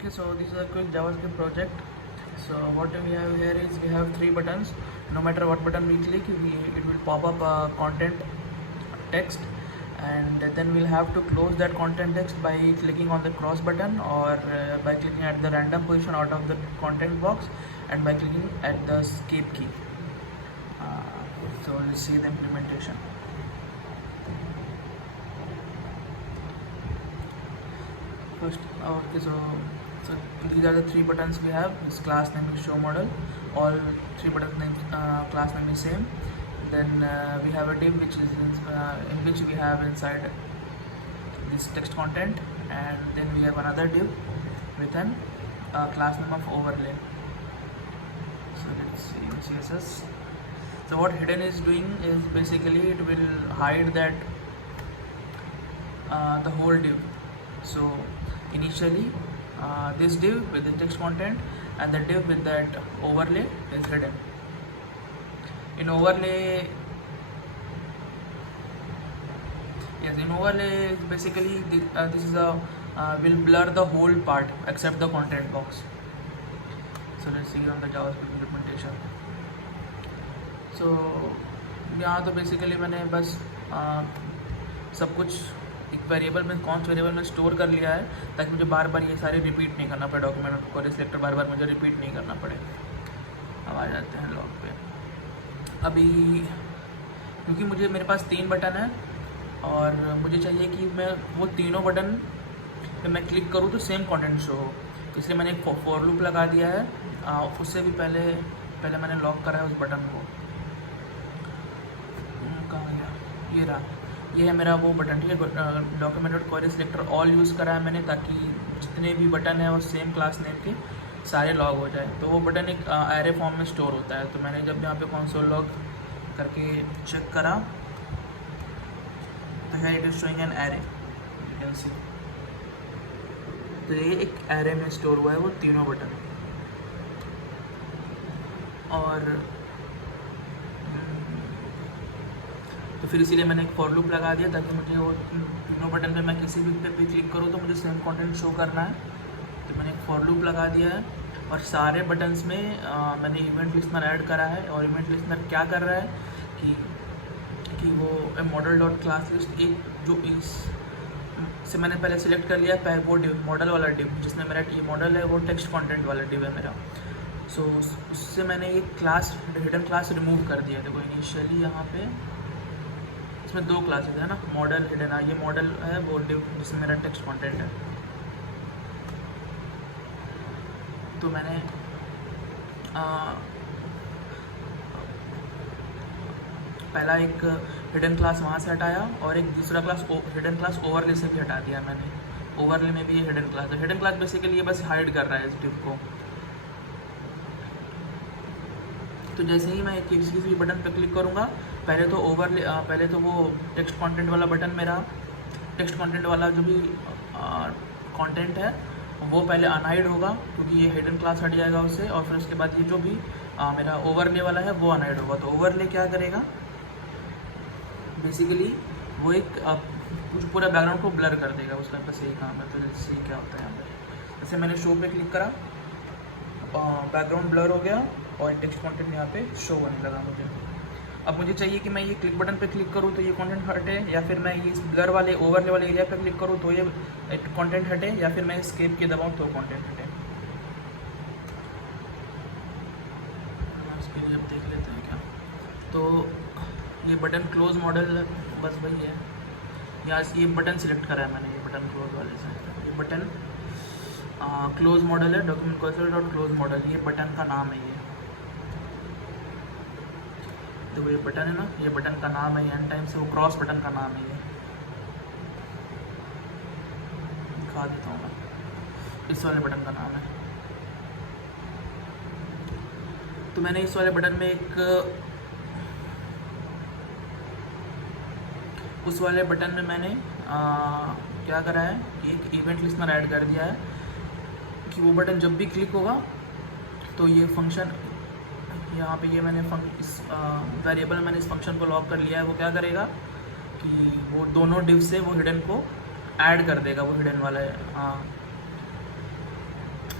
Okay, so this is a quick JavaScript project. So what we have here is we have three buttons. No matter what button we click, it will pop up content text, and then we'll have to close that content text by clicking on the cross button, or by clicking at the random position out of the content box, and by clicking at the escape key. So let's see the implementation. First, okay, so these are the three buttons we have. This class name is show model. All three buttons names class name is same. Then we have a div which is in which we have inside this text content, and then we have another div with an class name of overlay. So let's see in CSS. So what hidden is doing is basically it will hide that the whole div. So initially this div with the text content and the div with that overlay is hidden. In overlay, basically this is a will blur the whole part except the content box. So let's see on the JavaScript implementation. So यहाँ तो basically मैंने बस सब कुछ एक variable में कौन सा वेरिएबल में स्टोर कर लिया है ताकि मुझे बार बार ये सारे रिपीट नहीं करना पड़े, डॉक्यूमेंट को सिलेक्टर बार बार मुझे रिपीट नहीं करना पड़े। अब आ जाते हैं लॉग पे। अभी क्योंकि मुझे मेरे पास तीन बटन है और मुझे चाहिए कि मैं वो तीनों बटन पे मैं क्लिक करूँ तो सेम कंटेंट शो हो, इसलिए मैंने एक फॉर लूप लगा दिया है। उससे भी पहले मैंने लॉक करा है उस बटन को। कहाँ गया? ये रहा, ये है मेरा वो बटन, ठीक है। Document dot query selector all use करा है मैंने ताकि जितने भी बटन है वो सेम क्लास नेम के सारे लॉग हो जाए। तो वो बटन एक एरे फॉर्म में स्टोर होता है। तो मैंने जब यहाँ पे कंसोल लॉग करके चेक करा तो है it is showing an array, you can see. तो ये एक एरे में स्टोर हुआ है वो तीनों बटन। और तो फिर इसीलिए मैंने एक फॉर लूप लगा दिया ताकि मुझे वो तीनों बटन पे मैं किसी भी पे क्लिक करूँ तो मुझे सेम कंटेंट शो करना है। तो मैंने एक फॉर लूप लगा दिया है और सारे बटन्स में मैंने इवेंट लिस्टनर ऐड करा है। और इवेंट लिस्टनर क्या कर रहा है कि वो मॉडल डॉट क्लास लिस्ट एक जो इस से मैंने पहले सिलेक्ट कर लिया है वो डिव मॉडल वाला डिव जिसमें मेरा ये मॉडल है वो टेक्स्ट कंटेंट वाला डिव है मेरा। सो उससे मैंने ये क्लास हिडन क्लास रिमूव कर दिया। देखो इनिशियली यहाँ पे इसमें दो क्लासेस है ना, मॉडल हिडन। ये मॉडल है वो डिव जिसमें मेरा टेक्स्ट कंटेंट है। तो मैंने पहला एक हिडन क्लास वहाँ से हटाया और एक दूसरा क्लास हिडन क्लास ओवरले से भी हटा दिया मैंने। ओवरले में भी ये हिडन क्लास है। हिडन क्लास बेसिकली ये बस हाइड कर रहा है इस डिव को। तो जैसे ही मैं किसी भी बटन पर क्लिक करूँगा पहले तो वो टेक्स्ट कंटेंट वाला बटन मेरा टेक्स्ट कंटेंट वाला जो भी कंटेंट है वो पहले अनहाइड होगा क्योंकि ये हिडन क्लास हट जाएगा उससे। और फिर उसके बाद ये जो भी मेरा ओवरले वाला है वो अनहाइड होगा। तो ओवरले क्या करेगा बेसिकली वो एक पूरा बैकग्राउंड को ब्लर कर देगा, उसका बस यही काम है। तो जैसे क्या होता है यहाँ पर जैसे मैंने शो पे क्लिक करा बैकग्राउंड ब्लर हो गया और टेक्स्ट कंटेंट यहाँ पे शो होने लगा मुझे। अब मुझे चाहिए कि मैं ये क्लिक बटन पे क्लिक करूँ तो ये कंटेंट हटे, या फिर मैं ये ब्लर वाले ओवरले वाले एरिया पे क्लिक करूँ तो ये कंटेंट हटे, या फिर मैं एस्केप की दबाऊँ तो कंटेंट हटे। इसके लिए अब देख लेते हैं क्या। तो ये बटन क्लोज मॉडल बस वही है। यहाँ ये बटन सिलेक्ट करा है मैंने, ये बटन क्लोज वाले से। ये बटन क्लोज मॉडल है, document cursor dot close model, ये बटन का नाम है। ये देखो ये बटन है ना, ये बटन का नाम है। एन टाइम से वो क्रॉस बटन का नाम है। ये दिखा देता हूँ मैं, इस वाले बटन का नाम है। तो मैंने इस वाले बटन में उस वाले बटन में मैंने क्या करा है कि एक इवेंट लिस्टनर ऐड कर दिया है कि वो बटन जब भी क्लिक होगा तो ये फंक्शन यहाँ पे ये मैंने इस वेरिएबल मैंने इस फंक्शन को लॉक कर लिया है। वो क्या करेगा कि वो दोनों डिव से वो हिडन को ऐड कर देगा, वो हिडन वाला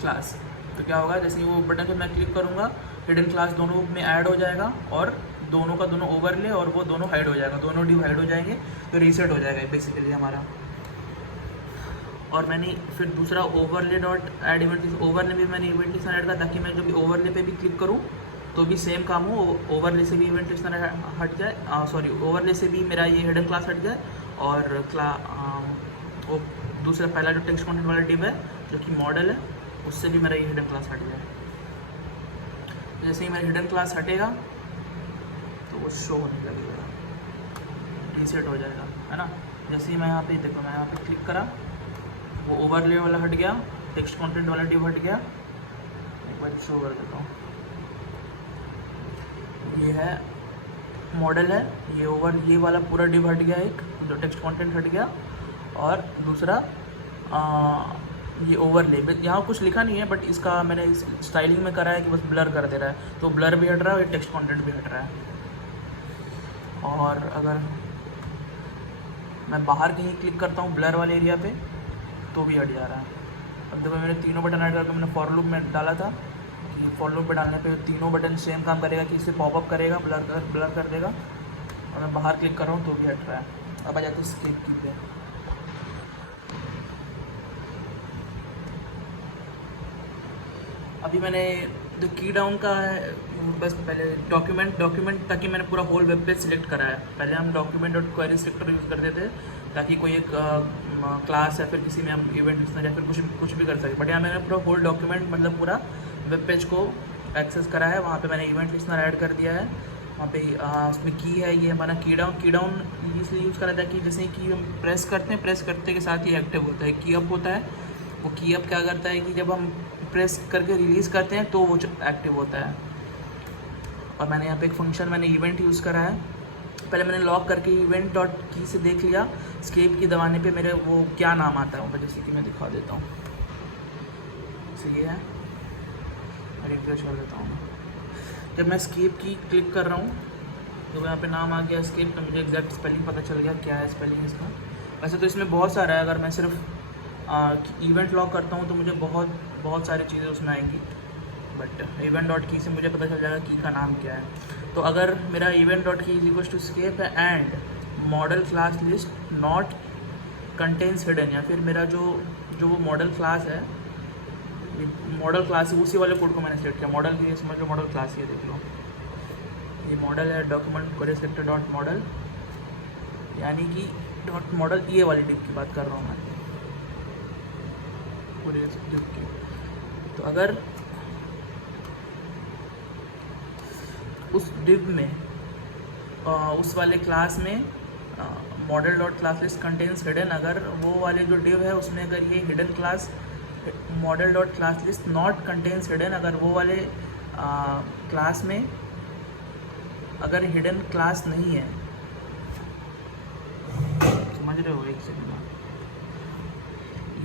क्लास। तो क्या होगा, जैसे ही वो बटन पे मैं क्लिक करूँगा हिडन क्लास दोनों में ऐड हो जाएगा और दोनों का दोनों ओवरले और वो दोनों हाइड हो जाएगा, दोनों डिव हाइड हो जाएंगे, तो रीसेट हो जाएगा बेसिकली हमारा। और मैंने फिर दूसरा overlay dot add event, overlay भी मैंने इवेंट लिस्टनर ऐड करा ताकि मैं जो भी ओवरले पे भी क्लिक करूँ तो भी सेम काम हो, ओवरले से भी इवेंट लिस्टनर हट जाए, सॉरी ओवरले से भी मेरा ये हिडन क्लास हट जाए, और वो दूसरा पहला जो टेक्स्ट कंटेंट वाला डिव है जो कि मॉडल है उससे भी मेरा ये हिडन क्लास हट जाए। जैसे ही मेरा हिडन क्लास हटेगा तो वो शो होने लगेगा, रीसेट हो जाएगा, है ना। जैसे ही मैं यहाँ पे देखो, मैं यहाँ पे क्लिक करा, वो ओवरले वाला हट गया, टेक्स्ट कंटेंट वाला डिव हट गया। एक बार शो कर देता हूँ, ये है मॉडल है, ये वाला पूरा डिव हट गया, एक जो टेक्स्ट कंटेंट हट गया, और दूसरा ये ओवरले। यहाँ कुछ लिखा नहीं है बट इसका मैंने इस स्टाइलिंग में करा है कि बस ब्लर कर दे रहा है, तो ब्लर भी हट रहा है और टेक्स्ट कंटेंट भी हट रहा है। और अगर मैं बाहर कहीं क्लिक करता हूँ ब्लर वाले एरिया पे तो भी हट जा रहा है। अब देखो मैंने तीनों बटन ऐड करके मैंने फॉर लूप में डाला था कि फॉर लूप पे डालने पे तीनों बटन सेम काम करेगा कि इसे पॉपअप करेगा, ब्लर कर देगा, और मैं बाहर क्लिक कर रहा हूँ तो भी हट रहा है। अब आ जाते हैं स्केप की पे। अभी मैंने जो की डाउन का है, बस पहले डॉक्यूमेंट ताकि मैंने पूरा होल वेब पेज सिलेक्ट करा है। पहले हम डॉक्यूमेंट और क्वेरी सेलेक्टर यूज़ करते थे ताकि कोई एक क्लास या फिर किसी में हम इवेंट लिस्टनर या फिर कुछ भी कर सके, बट यहाँ मैंने पूरा होल डॉक्यूमेंट मतलब पूरा वेब पेज को एक्सेस करा है। वहाँ पे मैंने इवेंट लिस्टनर ऐड कर दिया है। वहाँ पे उसमें की है, ये हमारा की डाउन इसलिए यूज़ करा था कि जैसे कि हम प्रेस करते के साथ ही एक्टिव होता है। की अप होता है, वो की अप क्या करता है कि जब हम प्रेस करके रिलीज़ करते हैं तो वो एक्टिव होता है। और मैंने यहाँ पे एक फंक्शन मैंने इवेंट यूज़ करा है। पहले मैंने लॉग करके इवेंट डॉट की से देख लिया स्केप की दबाने पे मेरे वो क्या नाम आता है, जैसे कि मैं दिखा देता हूँ। जैसे ये है, रिफ्रेश कर देता हूँ। जब मैं स्केप की क्लिक कर रहा हूँ तो यहाँ पे नाम आ गया स्केप, तो मुझे एग्जैक्ट स्पेलिंग पता चल गया क्या है स्पेलिंग इसका। वैसे तो इसमें बहुत सारा है, अगर मैं सिर्फ इवेंट लॉग करता हूँ तो मुझे बहुत सारी चीज़ें उसमें आएंगी, बट इवेंट डॉट की से मुझे पता चल जाएगा की का नाम क्या है। तो अगर मेरा इवेंट डॉट की इज इक्वल टू स्केप है and model class list not contains hidden, या फिर मेरा जो वो मॉडल क्लास है, मॉडल क्लास है उसी वाले कोड को मैंने सेलेक्ट किया। मॉडल की समझ लो मॉडल क्लास ही है, देख लो ये मॉडल है, document query selector dot model, यानी कि डॉट मॉडल ये वाली डिव की बात कर रहा हूँ मैं, पूरे डिव की। तो अगर उस डिव में उस वाले क्लास में model dot class list contains hidden, अगर वो वाले जो डिव है उसमें अगर ये hidden class model dot class list not contains hidden, अगर वो वाले क्लास में अगर हिडन क्लास नहीं है, समझ रहे हो, एक सेकंड,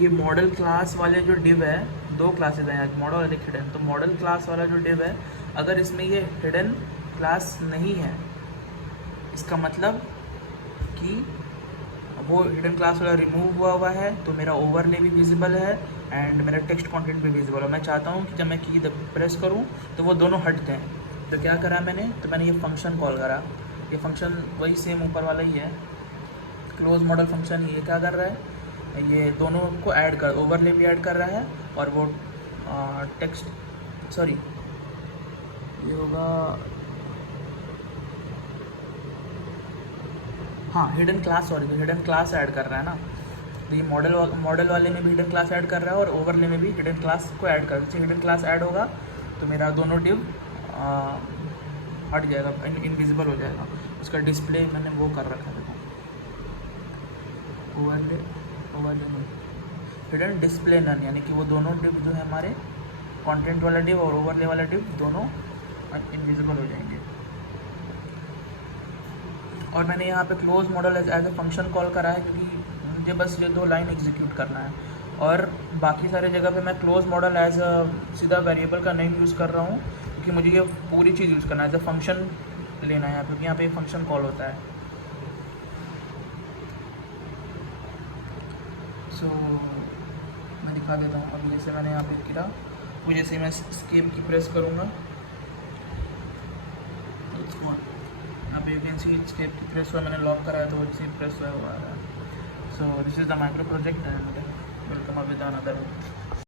ये मॉडल क्लास वाले जो डिव है, दो क्लासेज हैं आज, मॉडल और एक हिडन। तो मॉडल क्लास वाला जो डिव है अगर इसमें ये हिडन क्लास नहीं है, इसका मतलब कि वो हिडन क्लास वाला रिमूव हुआ है, तो मेरा ओवरले भी विजिबल है एंड मेरा टेक्स्ट कंटेंट भी विजिबल है। मैं चाहता हूँ कि जब मैं की प्रेस करूँ तो वो दोनों हटते हैं। तो क्या करा मैंने, तो मैंने ये फंक्शन कॉल करा। ये फंक्शन वही सेम ऊपर वाला ही है, क्लोज मॉडल फंक्शन। ये क्या कर रहा है, ये दोनों को ऐड कर, ओवरले भी ऐड कर रहा है और वो टेक्स्ट, सॉरी ये होगा, हाँ हिडन क्लास, सॉरी तो हिडन क्लास ऐड कर रहा है ना। तो ये मॉडल वाले में भी हिडन क्लास ऐड कर रहा है और ओवरले में भी हिडन क्लास को ऐड कर रहा है। जैसे हिडन क्लास ऐड होगा तो मेरा दोनों डिव हट जाएगा, इनविजिबल हो जाएगा। उसका डिस्प्ले मैंने वो कर रखा है, देखो ओवरले में हिडन डिस्प्ले नन, यानी कि वो दोनों डिव जो है हमारे कंटेंट वाला डिव और ओवरले वाला डिव दोनों इनविजिबल हो जाएंगे। और मैंने यहाँ पे close model as a function call करा है क्योंकि मुझे बस ये दो लाइन एग्जीक्यूट करना है, और बाकी सारे जगह पे मैं क्लोज मॉडल एज सीधा वेरिएबल का नेम यूज़ कर रहा हूँ क्योंकि मुझे ये पूरी चीज़ यूज़ करना है, एज अ फंक्शन लेना है क्योंकि यहाँ पे फंक्शन कॉल होता है। सो मैं दिखा देता हूँ। अभी जैसे मैंने यहाँ पे किया, वो जैसे मैं एस्केप की प्रेस करूँगा, यहाँ पे यू कैन सी एस्केप की प्रेस हुआ, मैंने लॉक कराया तो वो जैसे प्रेस हुआ आ रहा है। So this is the micro project and welcome up with another.